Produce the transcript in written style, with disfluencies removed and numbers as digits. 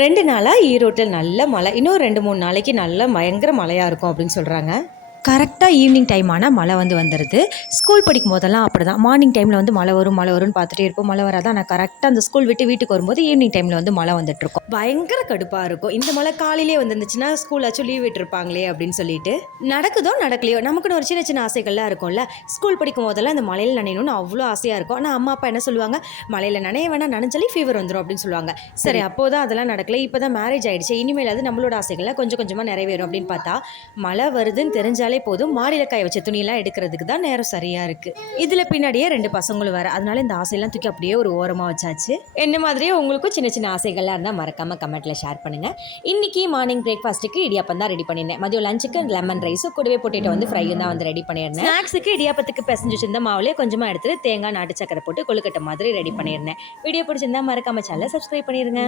2 நாளா ஈரோட்டில் நல்ல மழை. இன்னும் 2, 3 நாளைக்கு நல்ல பயங்கர மழையா இருக்கும் அப்படின்னு சொல்றாங்க. கரெக்டாக ஈவினிங் டைம் ஆனால் மழை வந்துடுது. ஸ்கூல் படிக்கும் போதெல்லாம் அப்படி தான். மார்னிங் டைமில் வந்து மழை வரும் மழை வரும்னு பார்த்துட்டே இருப்போம். மழை வராது. ஆனால் கரெக்டாக அந்த ஸ்கூல் விட்டு வீட்டுக்கு வரும்போது ஈவினிங் டைமில் வந்து மழை வந்துட்டுருக்கும். பயங்கர கடுப்பாக இருக்கும். இந்த மழை காலையிலே வந்துருந்துச்சுன்னா ஸ்கூலாச்சும் லீவ் விட்டுருப்பாங்களே அப்படின்னு சொல்லிட்டு. நடக்குதோ நடக்கலையோ நமக்குன்னு ஒரு சின்ன சின்ன ஆசைகள்லாம் இருக்கும்ல. ஸ்கூல் படிக்கும் போதெல்லாம் இந்த மழையில் நனையணும்னு அவ்வளோ ஆசையாக இருக்கும். ஆனால் அம்மா அப்பா என்ன சொல்லுவாங்க, மழையில் நனைய வேணாம், நனைஞ்சாலே ஃபீவர் வந்துடும் அப்படின்னு சொல்லுவாங்க. சரி, அப்போதான் அதெல்லாம் நடக்கல. இப்போ தான் மேரேஜ் ஆகிடுச்சு. இனிமேல் அது நம்மளோட ஆசைகள்லாம் கொஞ்சம் கொஞ்சமாக நிறைவேறும் அப்படின்னு பார்த்தா மழை வருதுன்னு தெரிஞ்சாலே போதும் மாடியில் காய வச்ச துணியெல்லாம் எடுக்கிறதுக்கு தான் நேரம் சரியாக இருக்குது. இதில் பின்னாடியே 2 பசங்களும் வேறு. அதனால இந்த ஆசையெல்லாம் தூக்கி அப்படியே ஒரு ஓரமாக வச்சாச்சு. என்ன மாதிரியே உங்களுக்கும் சின்ன சின்ன ஆசைகள்லாம் இருந்தால் மறக்காமல் கமெண்ட்டில் ஷேர் பண்ணுங்கள். இன்றைக்கி மார்னிங் பிரேக்ஃபாஸ்ட்டுக்கு இடியாப்பம் தான் ரெடி பண்ணியிருந்தேன். மதியம் லஞ்சுக்கு லெமன் ரைஸும் கூடவே பொட்டேட்டோ வந்து ஃப்ரையும் தான் வந்து ரெடி பண்ணியிருந்தேன். ஸ்நாக்ஸுக்கு இடியாப்பத்துக்கு பிசைஞ்சு வச்சிருந்த மாவுலேயே கொஞ்சமாக எடுத்துட்டு தேங்காய் நாட்டு சக்கரை போட்டு கொழுக்கட்டை மாதிரி ரெடி பண்ணியிருந்தேன். வீடியோ பிடிச்சிருந்தா மறக்காம சேனலை சப்ஸ்கிரைப் பண்ணிடுங்க.